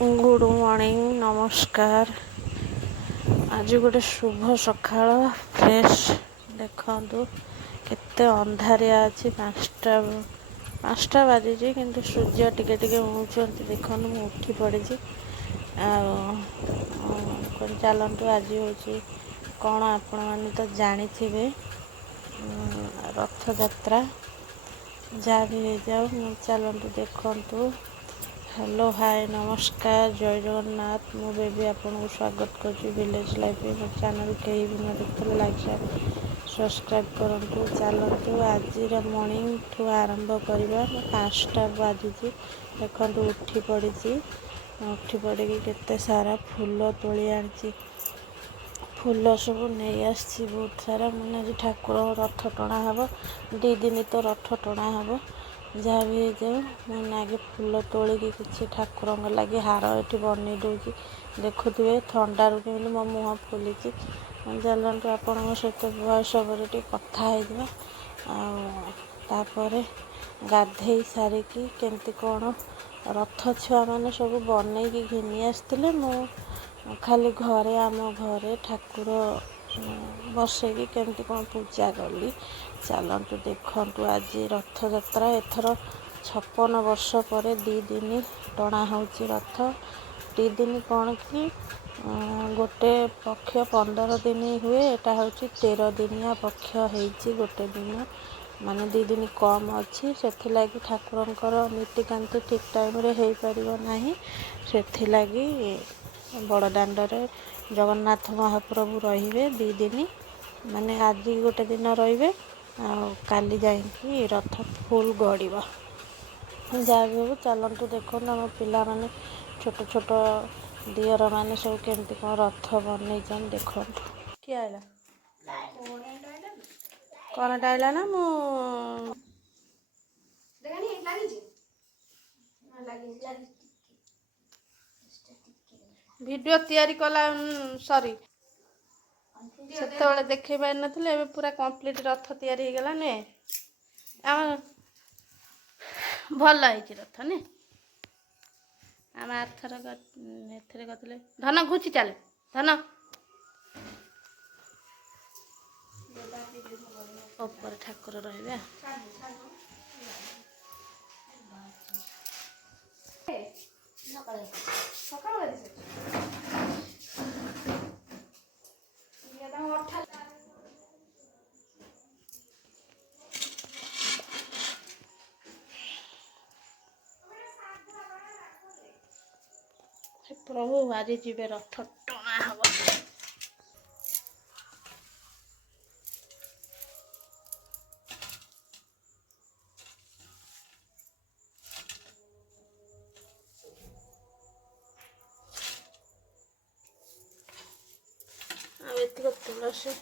Good morning नमस्कार। आज गोटे शुभ सकाळ फ्रेश देखु केते अंधारिया अच्छी 5टा बाजी किंतु सूर्य टिके टिके उठुंत देखु मु उठी पड़ी चलतु आज हूँ कौन आपण मैंने तो जानी रथ यात्रा जहाँ भी हो जाओ चलतु देखु। हेलो हाय नमस्कार जय जगन्नाथ मु बेबी आपन को स्वागत कर विलेज लाइफ मो चैनल कहीं भी न देखते लाइक सब्सक्राइब करूँ। चलतु आज मॉर्निंग ठू आरंभ करवा 5टा बाजी देखु उठी पड़ी केते सारा फूल तोली आनी फूल सब नहीं आसी बहुत सारा मैंने आज ठाकुर रथ टणा हम 2 दिन तो रथ टणा हम जहाँ भी जाऊ मैंने आगे फूल तोलिकी किसी ठाकुर लगे हार ये बन दूसरी देखुए थंडारू केमी मो मुँह फुली चलतु आपण सहित बयस पर कथा तापर गाधे सारिकी केमती कौन रथ छुआ मैंने सब बनईकी घिनी आसते मु खाली घरे आम घरे ठाकुर बसैकी केमती कौन पूजा कली। चलतु देखु आज रथ यात्रा एथर 56 वर्ष पर 2 दिन टणा हो रथ 2 दिन कौन कि गोटे पक्ष 15 दिन हुए एटा हूँ 13 दिनिया पक्ष हो गोटे दिन माने 2 दिन कम अच्छी से लगी ठाकुरंकर नीतिकांति ठीक टाइम रे हो पार ना से बड़दाण्डरे जगन्नाथ महाप्रभु रे 2 दिन माने आज गोटे दिन रे काली जाइए रथ फुल गड़ जहाँ भी हो। चलतु देखो आम पिला माने छोट छोट दियर माने सब केमती कौन रथ बनई देखु किए आला कौन टाइला ना मु वीडियो तैयारी कला सॉरी से देखे पार नथिले एबे पूरा कंप्लीट रथ तैयारी हो गला ने भल है रथ ने आम आरथर कहते धन घुची चले धन ऊपर ठाकुर रही प्रभु आज जीवे रथ टणा हम तुलसी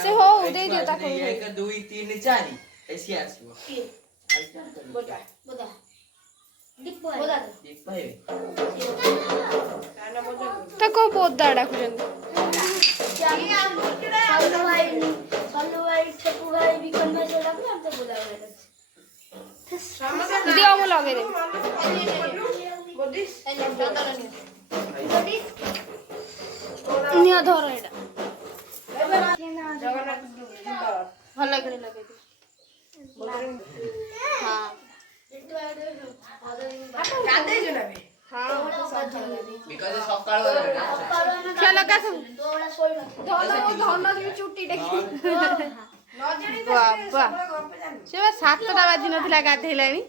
से हो दे दे 1 2 3 4 ऐसी आसीबो ତାକୁ ବୋଦା ଡାକୁଛନ୍ତି। ଦିଅ ମୁଁ ଲଗେଇଦେବି। ନିଅ ଧର ଏଇଟା ଭଲ କରି ଲଗେଇଦିଅ। ସେ 7ଟା ବାଜି ନଥିଲା ଗାଧେଇଲାଣି।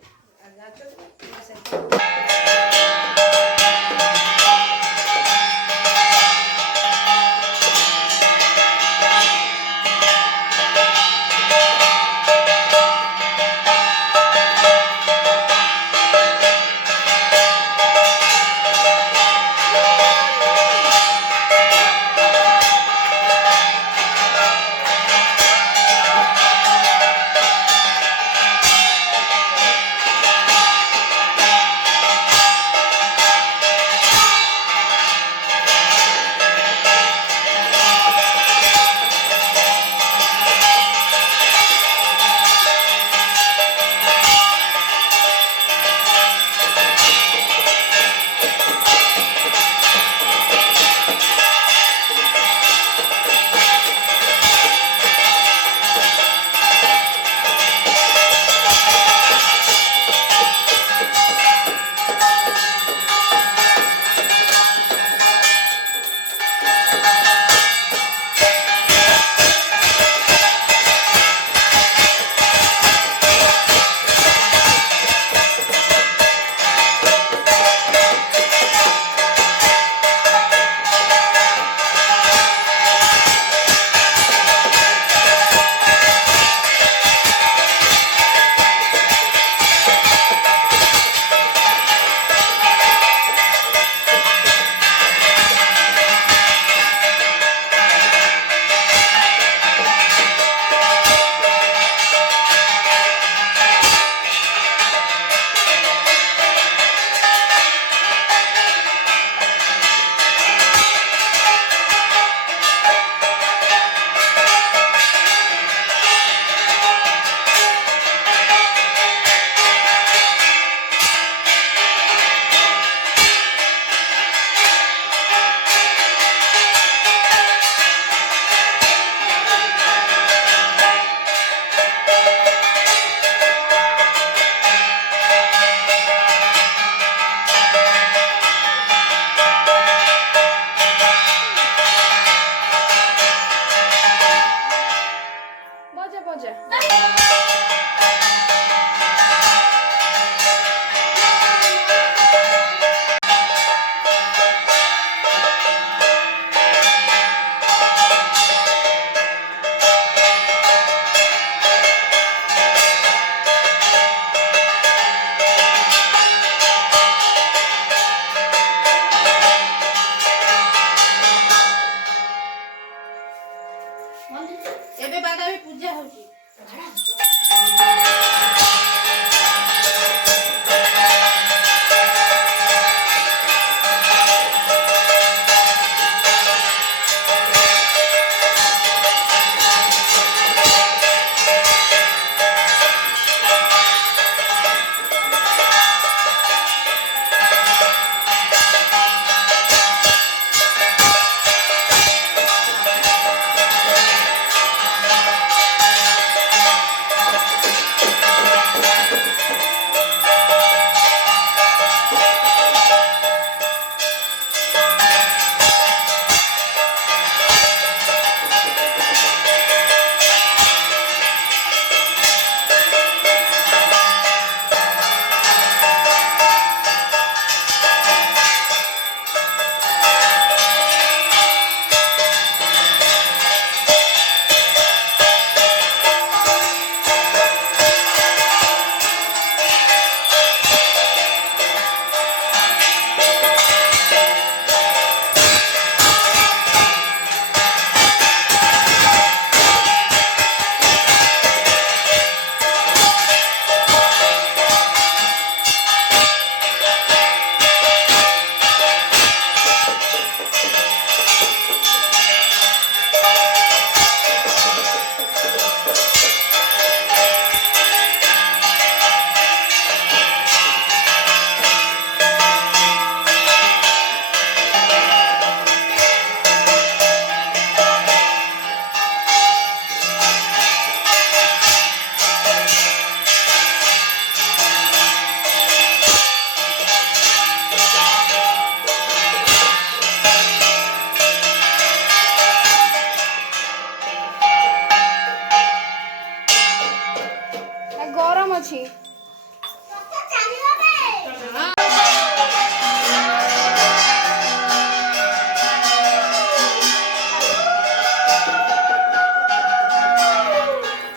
କାମ ଅଛି।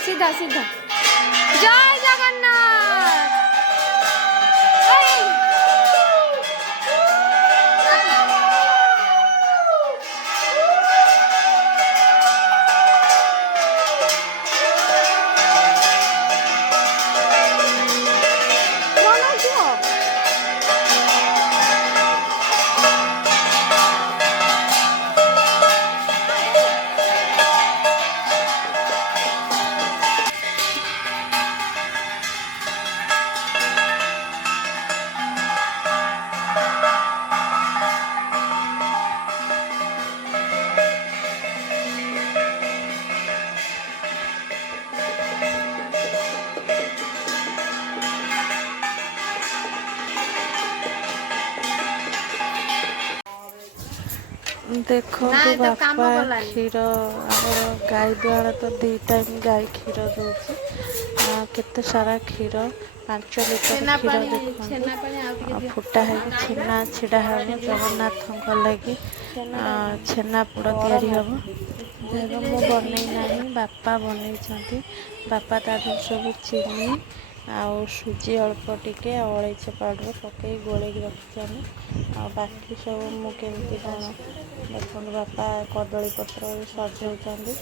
ସିଧା ସିଧା ଜୟ ଜଗନ୍ନାଥ। ଦେଖନ୍ତୁ ନାଇଁ ତ କାମ ବାପା କଲାନି। କ୍ଷୀର ଆମର ଗାଈ ଦ୍ୱାରା ତ 2 ଟାଇମ୍ ଗାଈ କ୍ଷୀର ଦେଉଛି। କେତେ ସାରା କ୍ଷୀର 5 ଲିଟର ଛେନା କ୍ଷୀର ପାଣି ଦେଖନ୍ତୁ। ଛେନା ପାଣି ଆଉ ଟିକେ ଦିଅ। ଫୁଟା ହେଇକି ଛେନା ଛିଡ଼ା ହେବ ଜଗନ୍ନାଥଙ୍କ ଲାଗି। ଛେନା ପୋଡ଼ ତିଆରି ହେବ। ଯାହା ମୁଁ ବନେଇ ନାହିଁ, ବାପା ବନେଇଛନ୍ତି। ବାପା ତା ଦେହରେ ସବୁ ଚିନି ଆଉ ସୁଜି ଅଳ୍ପ ଟିକେ ଆଉ ଅଳେଇଚ ପାଉଡ଼ର ପକାଇ ଗୋଳେଇକି ରଖିଛନ୍ତି। ଆଉ ବାକି ସବୁ ମୁଁ କେମିତି କ'ଣ ଦେଖନ୍ତୁ ବାପା କଦଳୀ ପତ୍ରରେ ସଜଉଛନ୍ତି।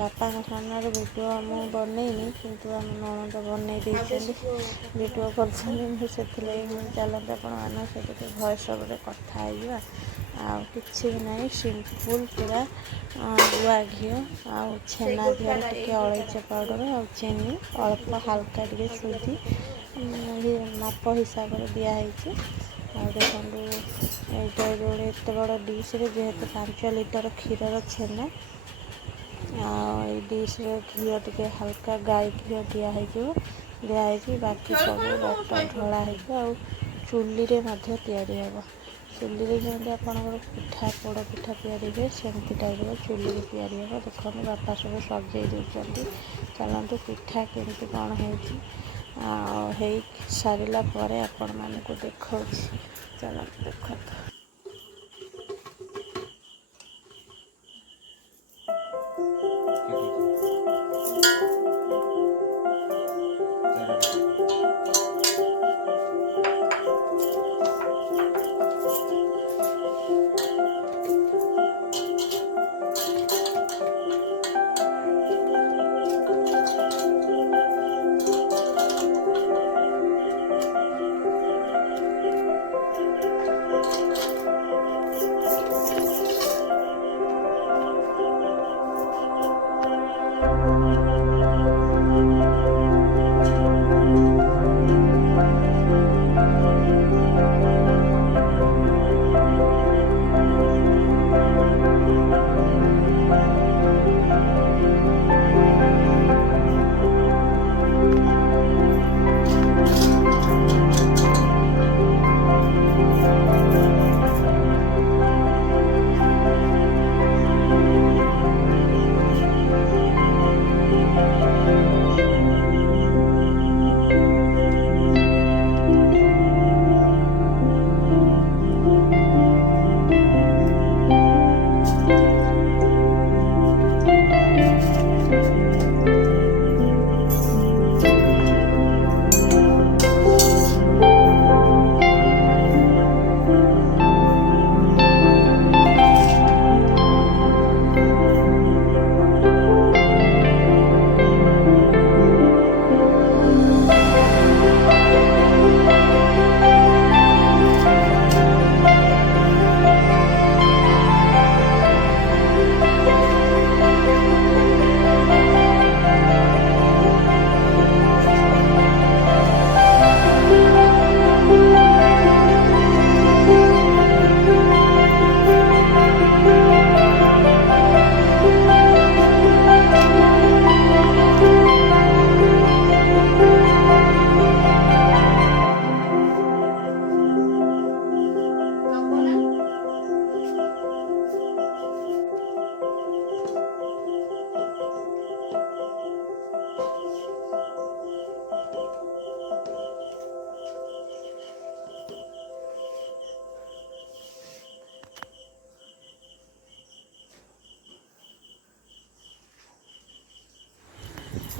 ବାପାଙ୍କ ସାମ୍ନାରେ ଭିଡ଼ିଓ ମୁଁ ବନେଇନି, କିନ୍ତୁ ଆମ ନଣନ୍ଦ ବନେଇ ଦେଇଛନ୍ତି, ଭିଡ଼ିଓ କରିଛନ୍ତି। ମୁଁ ସେଥିଲାଗି ମୁଁ ଚାଲନ୍ତୁ ଆପଣମାନଙ୍କ ସହିତ ଟିକେ ଭଏସ୍ ଓଭରରେ କଥା ହେଇଯିବା। ଆଉ କିଛି ବି ନାହିଁ, ସିମ୍ପୁଲ୍ ପୁରା ଗୁଆ ଘିଅ ଆଉ ଛେନା ଦେହରେ ଟିକେ ଅଳେଇଚ ପାଉଡ଼ର ଆଉ ଚିନି ଅଳ୍ପ ହାଲକା ଟିକେ ସୁଜି ମାପ ହିସାବରେ ଦିଆହେଇଛି। ଆଉ ଦେଖନ୍ତୁ ଏଇଟା ଗୋଟେ ଏତେ ବଡ଼ ଡିସ୍ରେ ଯେହେତୁ 5 ଲିଟର କ୍ଷୀରର ଛେନା, ଆଉ ଏଇ ଡିସ୍ରେ ଘିଅ ଟିକେ ହାଲକା ଗାଈ ଘିଅ ଦିଆହେଇଛି। ବାକି ସବୁ ବଟର ଢଳା ହେଇଛି। ଆଉ ଚୁଲିରେ ମଧ୍ୟ ତିଆରି ହେବ। ଚୁଲିରେ ଯେମିତି ଆପଣଙ୍କର ପିଠା ପୋଡ଼ ପିଠା ତିଆରି ହୁଏ, ସେମିତି ଟାଇପ୍ର ଚୁଲିରେ ତିଆରି ହେବ। ଦେଖନ୍ତୁ ବାପା ସବୁ ସଜେଇ ଦେଉଛନ୍ତି। ଚାଲନ୍ତୁ ପିଠା କେମିତି କ'ଣ ହେଇଛି ଆଉ ହେଇ ସାରିଲା ପରେ ଆପଣମାନଙ୍କୁ ଦେଖାଉଛି। ଚାଲନ୍ତୁ ଦେଖନ୍ତୁ।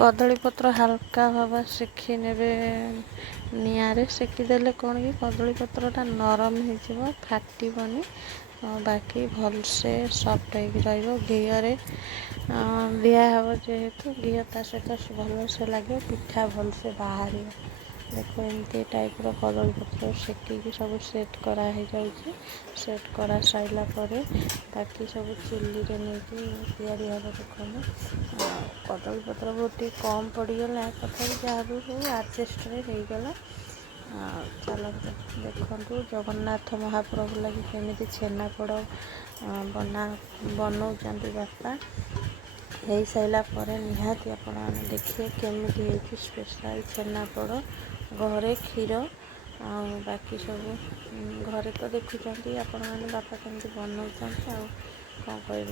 कदली पत्र हल्का भाव सेकी नेबे निआरे सेकीदेले कौन कि कदली पत्रटा नरम हो फाटबनी बाकी भलसे सफ्ट हो घीरे दिहब जेहेतु घी ता सहित भलसे लगे पिठा भलसे बाहर। देखो एमती टाइप कदली पत्र सेकिकी सब सेट कराई जाऊँगी सेट करा साइला पर बाकी सब चुली रे नहीं या देखो कदली पत्र बहुत कम पड़गला तथा जहाँ भी सब आडजस्ट होगला। चलते देखु जगन्नाथ महाप्रभु लगी केमी छेनापोड़ बनाऊँच बापा हो सारा निहाती आपण मैंने देखिए केमी स्पेशल छेनापोड़ घरे क्षीर बाकी सब घरे तो देखुं आपण मैंने बापा केमी बनाऊँ कौन कह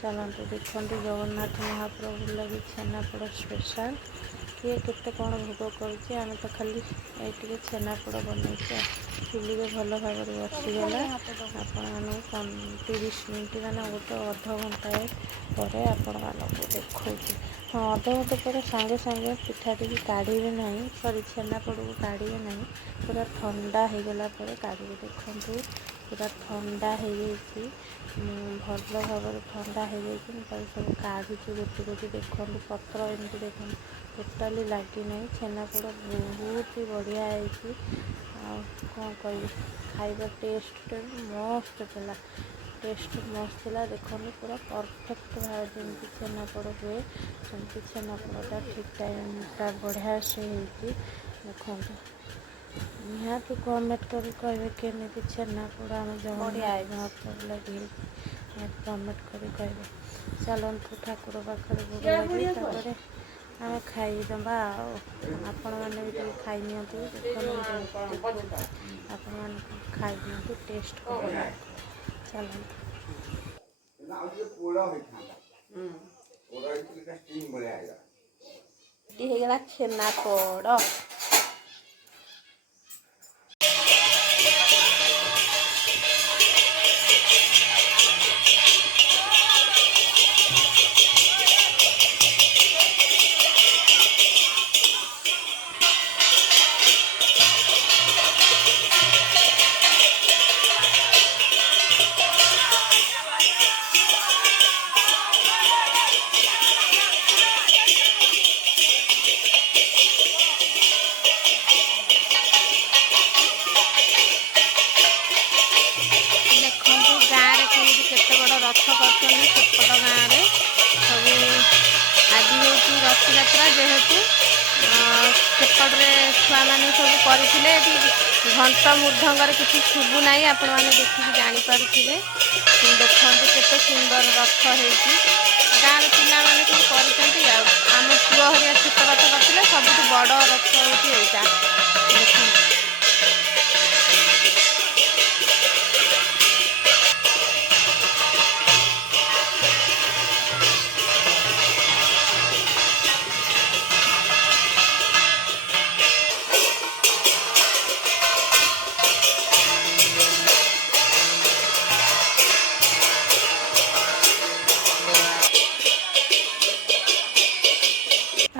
चलते देखु जगन्नाथ महाप्रभु लगी छेनापोड़ स्पेशल किए केते कौन भोग करुचे आम तो खाली ये छेनापोड़ बनई चुली में भल भाव बसीगला आपण 30 मिनट मैंने गोटे अध घंटाए पर आपण मानक देखा हाँ अध घंटे पर सांगे सांगे पिठाटी भी काढ़े ना सरी छेनापोड़ को काढ़े ना पूरा ठंडा हो गला काढ़े देखु पूरा ठंडा हो भल भाव ठंडा हो जाए सब काढ़ी गोटी गोटी देखो पत्र एमती देखो टोटाली लगी ना छेनापोड़ बहुत ही बढ़िया है कौन कह खाइबा टेस्ट मस्त था टेस्ट मस्त था देखो पूरा परफेक्ट भाव जमी छेनापोड़ हुए सेमती छेनापोड़टा ठीक टाइमटा बढ़िया से देखो निहाती कमेंट कर कहे केमी छेनापोड़ आम जगन्नाथ लगे कमेंट कर कहे चलतु ठाकुर पाखे भोग लगे आम खाईदबा आपण मैंने भी खाई नियंतु आपण मैंने खाई नियंतु टेस्ट कर चलते छेनापोड़ रथ करपट गाँव में सब आज हूँ रथ यात्रा जेहेतु सेपटे छुआ मैंने सब करते घंट मृदंगर किसी शुभु ना आपण मैंने देखिए जापर देखते केते सुंदर रथ हो गाँव पिला मैंने सब कर आम पुआ हरिया छोट रथ करते सब बड़ रथ होता देखते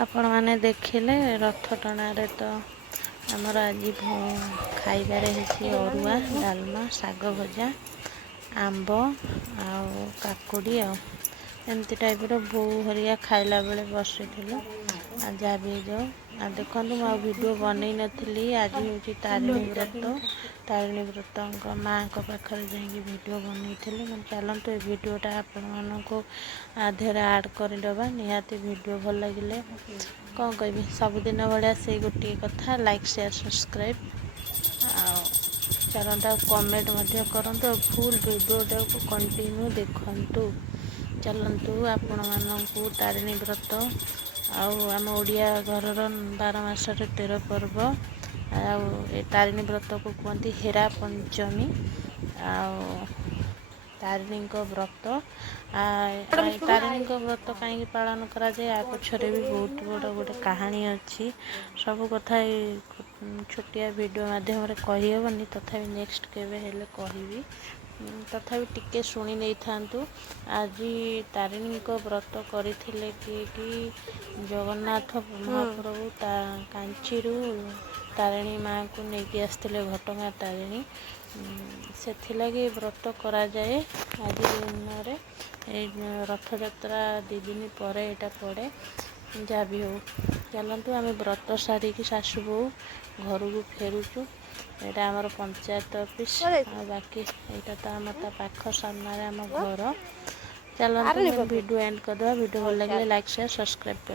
आपण मैंने देखिले रथ टणारे तो आमर आज खाइबार अरुआ डालमा शाग भजा आंब आकुड़ी एमती टाइप बो हरिया खाइला बेले बसी जहाँ भी जाओ देखो मुझे वीडियो बनई नी आज हूँ तारिणी व्रत माँ पाखे जाकि वीडियो बनई चलते ये वीडियोटा आपण मानक आधे आड करदे निहाती वीडियो भल लगे कौन कह सबुदिन भाया से गोटे कथा लाइक शेयर सब्सक्राइब चलता कमेंट करूँ फुल वीडियोटा को कंटिन्यू देखु चलतु आपण मानक तारिणी व्रत आम ओडिया घर 12 मासर 13 पर्व तारिणी व्रत को कहते हेरा पंचमी तारिणी व्रत तारिणी व्रत कहीं पालन करा जाए पछरे भी बहुत बड़ गोटे कहानी अच्छी सब कथा छोटिया वीडियो माध्यम कहीहबनी तथा नेक्स्ट केवे हेले कहि ତଥାପି ଟିକେ ଶୁଣି ନେଇଥାନ୍ତୁ। ଆଜି ତାରିଣୀଙ୍କ ବ୍ରତ କରିଥିଲେ କି ଜଗନ୍ନାଥ ମହାପ୍ରଭୁ ତା କାଞ୍ଚିରୁ ତାରିଣୀ ମାଆଙ୍କୁ ନେଇକି ଆସିଥିଲେ ଘଟଗାଁ ତାରିଣୀ। ସେଥିଲାଗି ବ୍ରତ କରାଯାଏ ଆଜି ଦିନରେ। ଏଇ ରଥଯାତ୍ରା 2 ଦିନ ପରେ ଏଇଟା ପଡ଼େ। ଯାହା ବି ହଉ, ଚାଲନ୍ତୁ ଆମେ ବ୍ରତ ସାରିକି ଶାଶୁ ବୋହୂ ଘରକୁ ଫେରୁଛୁ। ଏଇଟା ଆମର ପଞ୍ଚାୟତ ଅଫିସ୍, ଆଉ ବାକି ଏଇଟା ତ ଆମ ତା ପାଖ ସାମ୍ନାରେ ଆମ ଘର। ଚାଲନ୍ତୁ ଭିଡ଼ିଓ ଏଣ୍ଡ କରିଦେବା। ଭିଡ଼ିଓ ଭଲ ଲାଗିଲେ ଲାଇକ୍ ସେୟାର ସବସ୍କ୍ରାଇବ୍ କରିଦେବା।